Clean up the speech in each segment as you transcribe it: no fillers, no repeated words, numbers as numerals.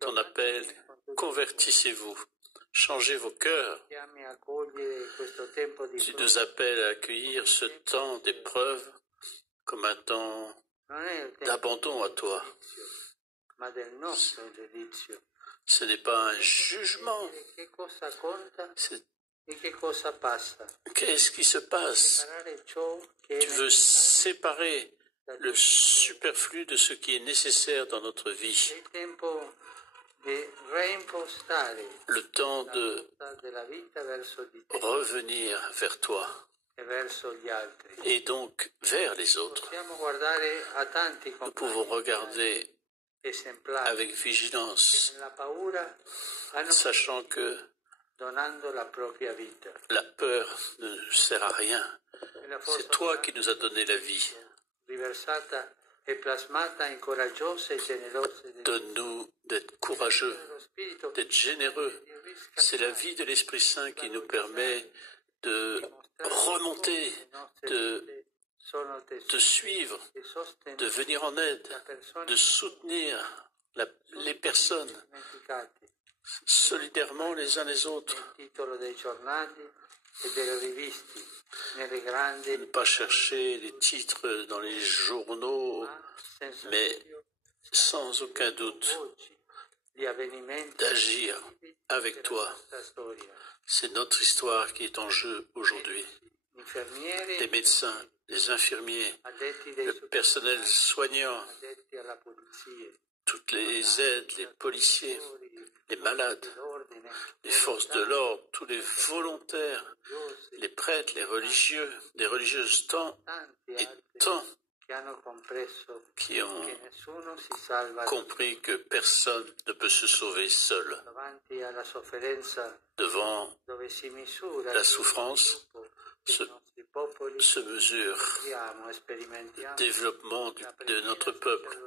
ton appel, convertissez-vous, changez vos cœurs. Tu nous appelles à accueillir ce temps d'épreuve comme un temps d'abandon à toi. Ce n'est pas un jugement. Qu'est-ce qui se passe? Tu veux séparer le superflu de ce qui est nécessaire dans notre vie. Le temps de revenir vers toi et donc vers les autres. Nous pouvons regarder avec vigilance, sachant que la peur ne sert à rien. C'est toi qui nous as donné la vie. Donne-nous d'être courageux, d'être généreux. C'est la vie de l'Esprit Saint qui nous permet de remonter, de te suivre, de venir en aide, de soutenir les personnes solidairement les uns les autres. Ne pas chercher les titres dans les journaux, mais sans aucun doute d'agir avec toi. C'est notre histoire qui est en jeu aujourd'hui. Les médecins, les infirmiers, le personnel soignant, toutes les aides, les policiers, les malades, les forces de l'ordre, tous les volontaires, les prêtres, les religieux, les religieuses, tant et tant qui ont compris que personne ne peut se sauver seul. Devant la souffrance se mesure le développement de notre peuple.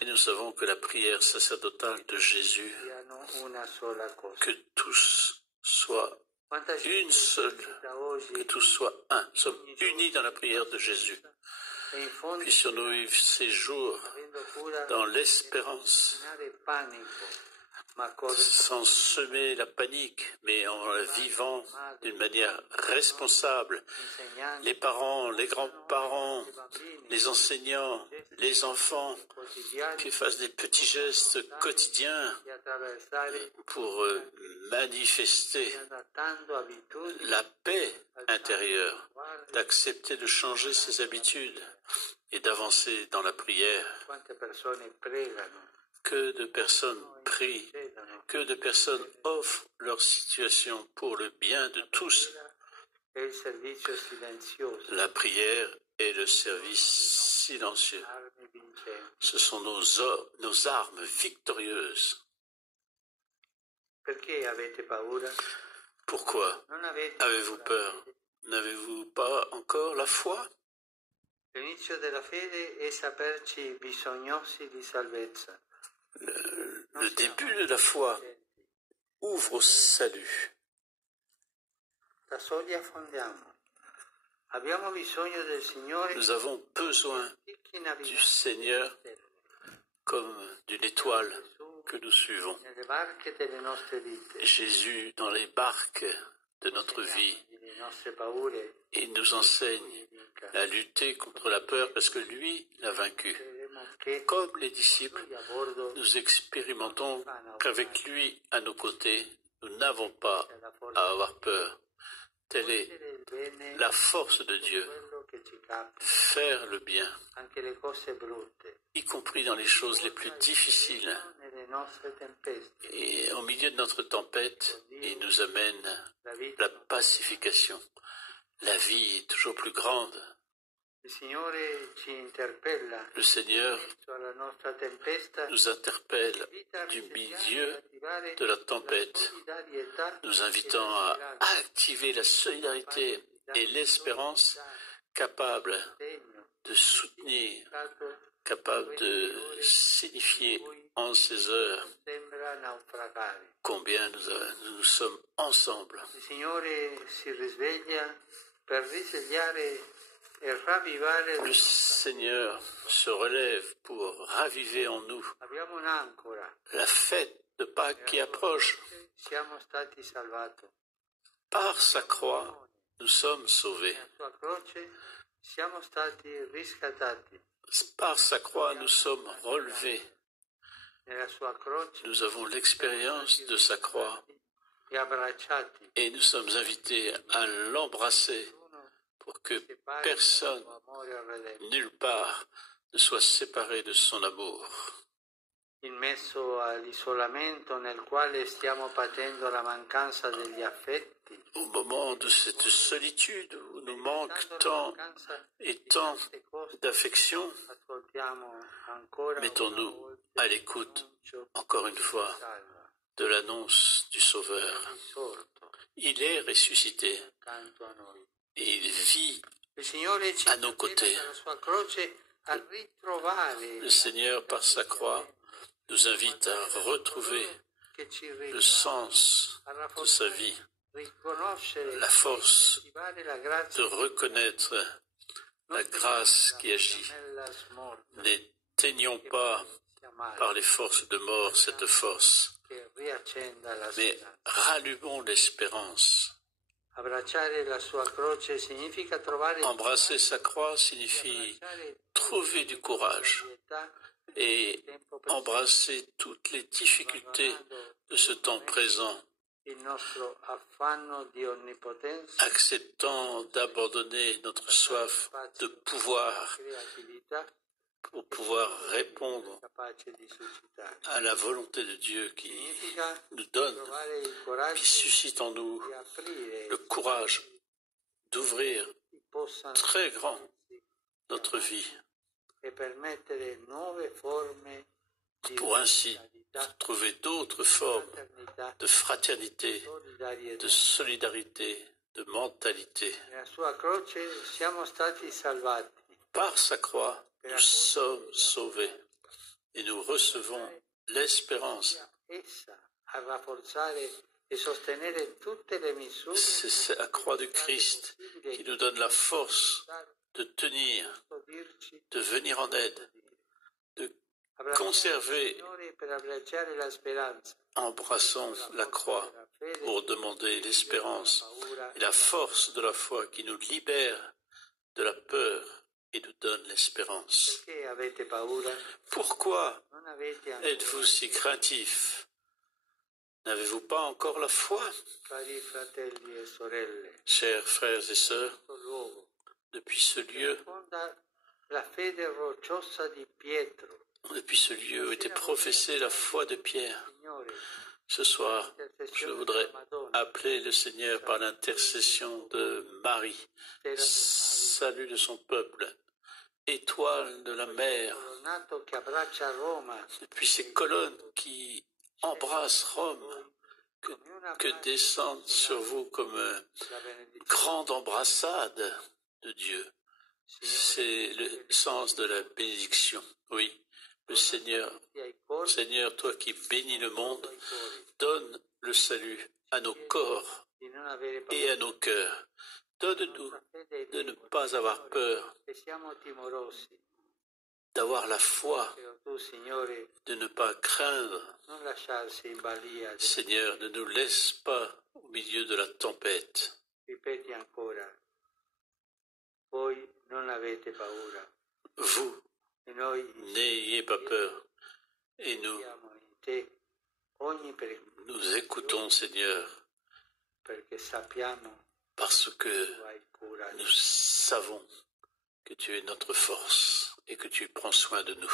Et nous savons que la prière sacerdotale de Jésus, que tous soient une seule, que tous soient un. Nous sommes unis dans la prière de Jésus. Puissions-nous vivre ces jours dans l'espérance, sans semer la panique, mais en la vivant d'une manière responsable. Les parents, les grands-parents, les enseignants, les enfants, qui fassent des petits gestes quotidiens pour manifester la paix intérieure, d'accepter de changer ses habitudes et d'avancer dans la prière. Que de personnes prient, que de personnes offrent leur situation pour le bien de tous. La prière est le service silencieux. Ce sont nos armes victorieuses. Pourquoi avez-vous peur? N'avez-vous pas encore la foi? Le début de la foi ouvre au salut. Nous avons besoin du Seigneur comme d'une étoile que nous suivons. Jésus dans les barques de notre vie, il nous enseigne à lutter contre la peur parce que lui l'a vaincu. Comme les disciples, nous expérimentons qu'avec lui à nos côtés, nous n'avons pas à avoir peur. Telle est la force de Dieu. Faire le bien, y compris dans les choses les plus difficiles. Et au milieu de notre tempête, il nous amène la pacification. La vie est toujours plus grande. Le Seigneur nous interpelle du milieu de la tempête, nous invitant à activer la solidarité et l'espérance capable de soutenir, capable de signifier en ces heures combien nous sommes ensemble. Le Seigneur se relève pour raviver en nous la fête qui approche. Par sa croix, nous sommes sauvés. Par sa croix, nous sommes relevés. Nous avons l'expérience de sa croix et nous sommes invités à l'embrasser pour que personne, nulle part, ne soit séparé de son amour. In mezzo all'isolamento nel quale stiamo patendo la mancanza degli affetti. Au moment de cette solitude où nous manque tant et tant d'affection, mettons-nous à l'écoute, encore une fois, de l'annonce du Sauveur. Il est ressuscité et il vit à nos côtés. Le Seigneur, par sa croix, nous invite à retrouver le sens de sa vie, la force de reconnaître la grâce qui agit. N'éteignons pas par les forces de mort cette force, mais rallumons l'espérance. Embrasser sa croix signifie trouver du courage et embrasser toutes les difficultés de ce temps présent, acceptant d'abandonner notre soif de pouvoir pour pouvoir répondre à la volonté de Dieu qui nous donne, qui suscite en nous le courage d'ouvrir très grand notre vie pour ainsi trouver d'autres formes de fraternité, de solidarité, de mentalité. Par sa croix, nous sommes sauvés et nous recevons l'espérance. C'est la croix de Christ qui nous donne la force de tenir, de venir en aide, de conserver. Embrassons la croix pour demander l'espérance et la force de la foi qui nous libère de la peur et nous donne l'espérance. Pourquoi êtes-vous si craintifs? N'avez-vous pas encore la foi? Chers frères et sœurs, depuis ce lieu où était professée la foi de Pierre, ce soir, je voudrais appeler le Seigneur par l'intercession de Marie, salut de son peuple, étoile de la mer, depuis ces colonnes qui embrassent Rome, que descendent sur vous comme une grande embrassade de Dieu. C'est le sens de la bénédiction. Oui, le Seigneur, toi qui bénis le monde, donne le salut à nos corps et à nos cœurs. Donne-nous de ne pas avoir peur, d'avoir la foi, de ne pas craindre. Seigneur, ne nous laisse pas au milieu de la tempête. Vous, n'ayez pas peur. Et nous écoutons, Seigneur, parce que nous savons que tu es notre force et que tu prends soin de nous.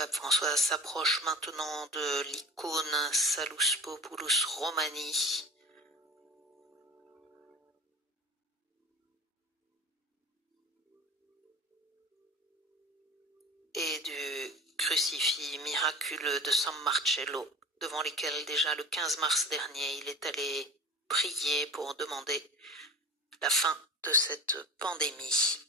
pape François s'approche maintenant de l'icône Salus Populus Romani. Et du crucifix miraculeux de San Marcello, devant lesquels déjà le 15 mars dernier il est allé prier pour demander la fin de cette pandémie.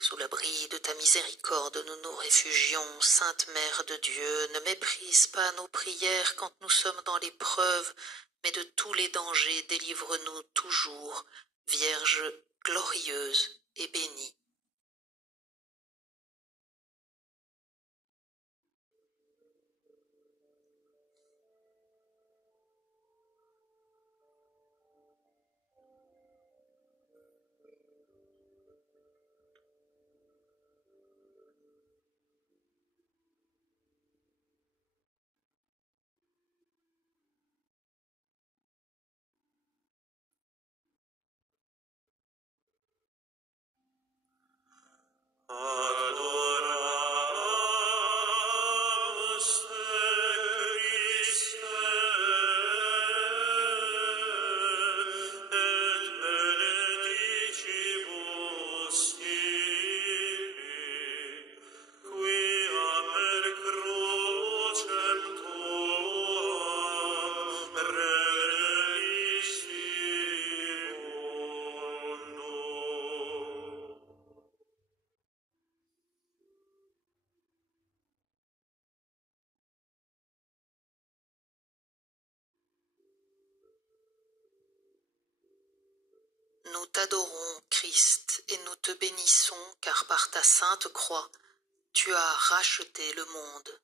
Sous l'abri de ta miséricorde, nous nous réfugions, Sainte Mère de Dieu, ne méprise pas nos prières quand nous sommes dans l'épreuve, mais de tous les dangers délivre-nous toujours, Vierge glorieuse et bénie. Nous t'adorons, Christ, et nous te bénissons, car par ta sainte croix, tu as racheté le monde.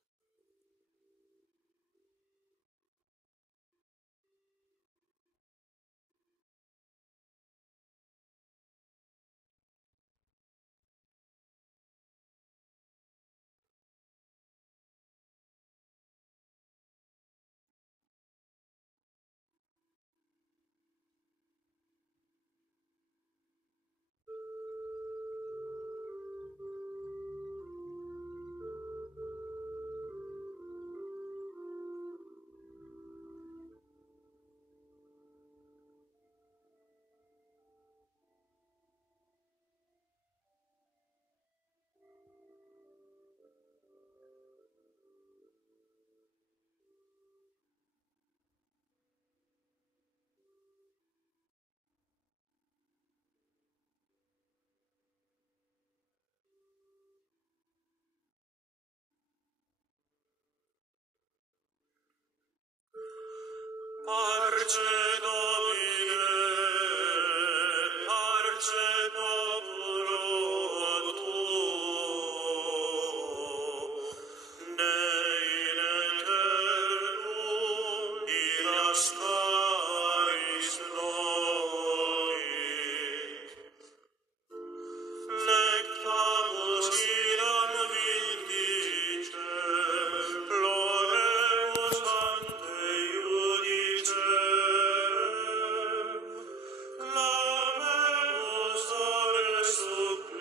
Parce Domine, parce populo tuo, ne in aeternum irascaris nobis. Lectamus idam vindice, ploremus ante iudicem, lamemus a resurrectionis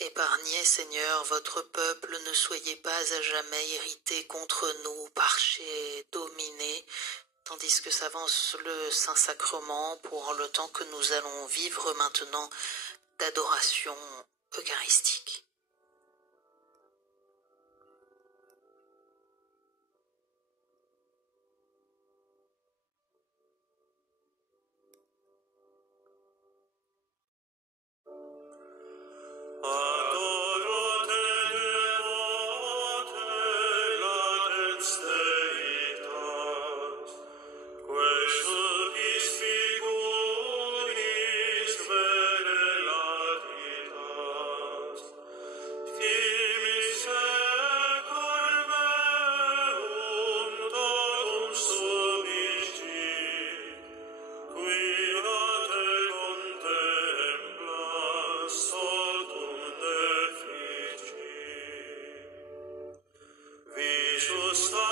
Épargnez, Seigneur, votre peuple, ne soyez pas à jamais irrités contre nous, parchés, dominés, tandis que s'avance le Saint-Sacrement pour le temps que nous allons vivre maintenant d'adoration eucharistique. Visus